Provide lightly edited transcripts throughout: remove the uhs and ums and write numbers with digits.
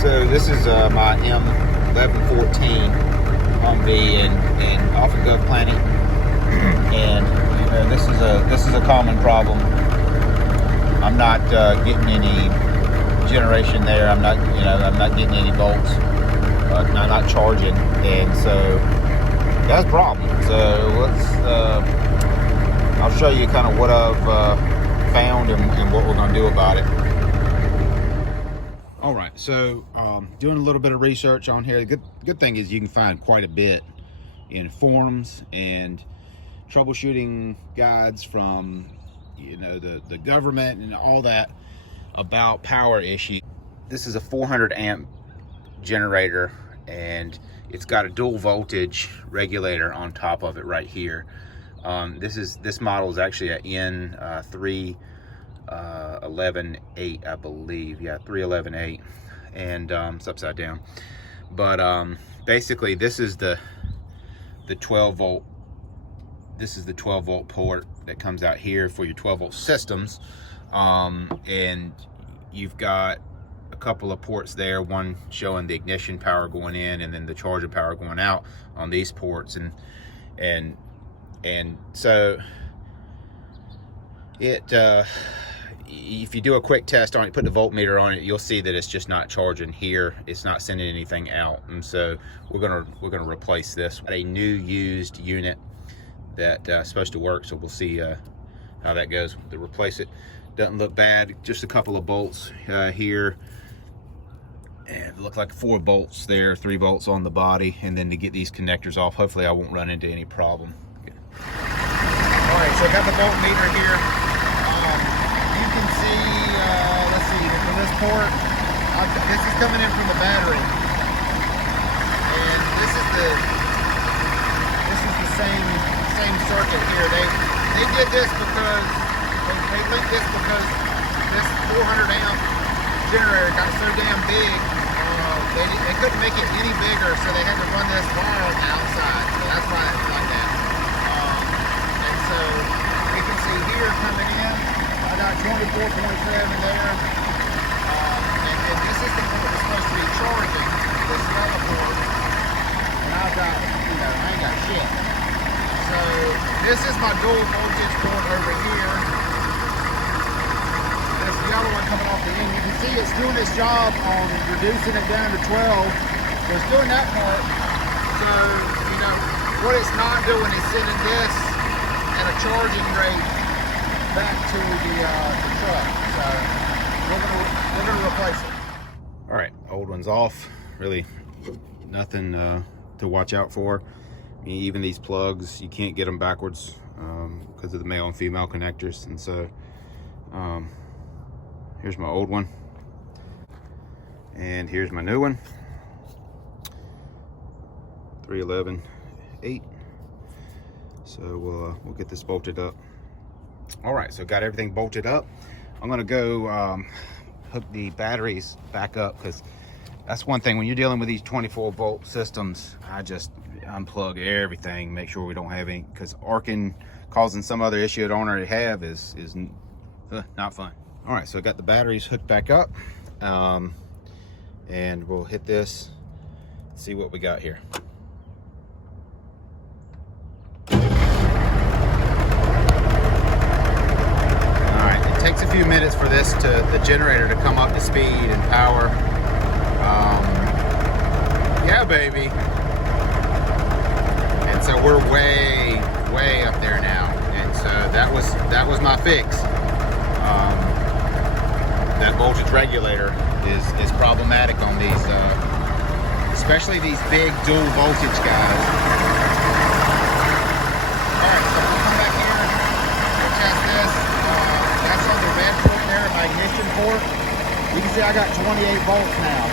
So this is my M1114 Humvee and off of Gov Planet, and you know this is a common problem. I'm not getting any generation there. I'm not getting any volts. I'm not charging, and so that's a problem. So I'll show you kind of what I've found and what we're going to do about it. All right, so doing a little bit of research on here. The good thing is you can find quite a bit in forums and troubleshooting guides from the government and all that about power issues. This is a 400 amp generator, and it's got a dual voltage regulator on top of it right here. This model is actually a N3118, I believe. Yeah, 3118, and it's upside down. But basically, this is the 12 volt. This is the 12 volt port that comes out here for your 12 volt systems, and you've got a couple of ports there, one showing the ignition power going in and then the charging power going out on these ports, and so it if you do a quick test on it, put the voltmeter on it, you'll see that it's just not charging here. It's not sending anything out, and so we're gonna replace this with a new used unit that's supposed to work. So we'll see how that goes to replace it. Doesn't look bad, just a couple of bolts here, and it looked like 4 bolts there, 3 bolts on the body, and then to get these connectors off, hopefully I won't run into any problem. Okay. All right, so I got the voltmeter here. You can see, let's see, from this port, this is coming in from the battery, and this is the same circuit here. They did this because they linked this because this 400 amp generator got so damn big. They couldn't make it any bigger, so they had to run this wire on the outside. So that's why it's like that. And so you can see here coming in, I got 24.7 there. And this is the port that's supposed to be charging this other port. And I've got, I ain't got shit. So this is my dual voltage port over here. There's the other one coming off the end. You can see it's doing its job on reducing it down to 12. So it's doing that part. So, what it's not doing is sending this at a charging rate back to the truck. So we're gonna replace it. All right, old one's off. Really nothing to watch out for. I mean, even these plugs, you can't get them backwards because of the male and female connectors. And so here's my old one, and here's my new one, 311.8. So we'll get this bolted up. All right, so got everything bolted up. I'm gonna go hook the batteries back up, because that's one thing when you're dealing with these 24 volt systems. I just unplug everything, make sure we don't have any, because arcing causing some other issue it don't already have is not fun. All right, so I got the batteries hooked back up, and we'll hit this, see what we got here. All right, it takes a few minutes for the generator to come up to speed and power. Yeah, baby. And so we're way up there now, and so that was my fix. That voltage regulator is problematic on these, especially these big dual voltage guys. All right, so we'll come back here, we'll test this. That's on the red port there, my ignition port. You can see I got 28 volts now.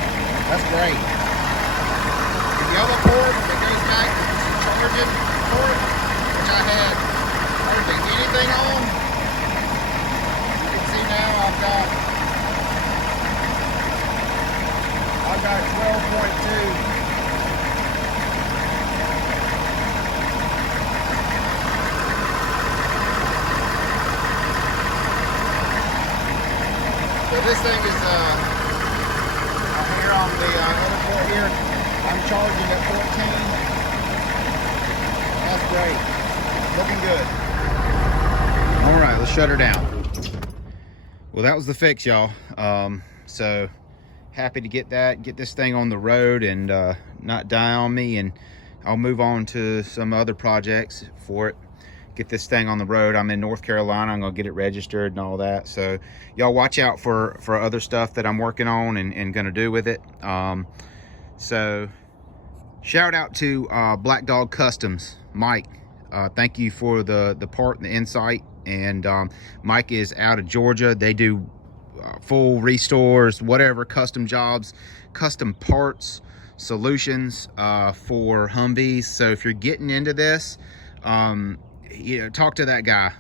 That's great. The other port that goes back to the charging port, which I had hardly anything on. You can see now I've got 12.2. So this thing is charging at 14. That's great. Looking good. All right, let's shut her down. Well, that was the fix, y'all. So happy to get this thing on the road and not die on me, and I'll move on to some other projects for it. Get this thing on the road. I'm in North Carolina. I'm gonna get it registered and all that. So y'all watch out for other stuff that I'm working on and gonna do with it. So shout out to Black Dog Customs, Mike. Thank you for the part and the insight. And Mike is out of Georgia. They do full restores, whatever, custom jobs, custom parts, solutions for Humvees. So if you're getting into this, you know, talk to that guy.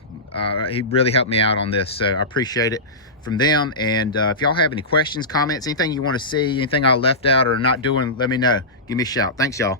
He really helped me out on this, so I appreciate it from them. And if y'all have any questions, comments, anything you want to see, anything I left out or not doing, let me know. Give me a shout. Thanks, y'all.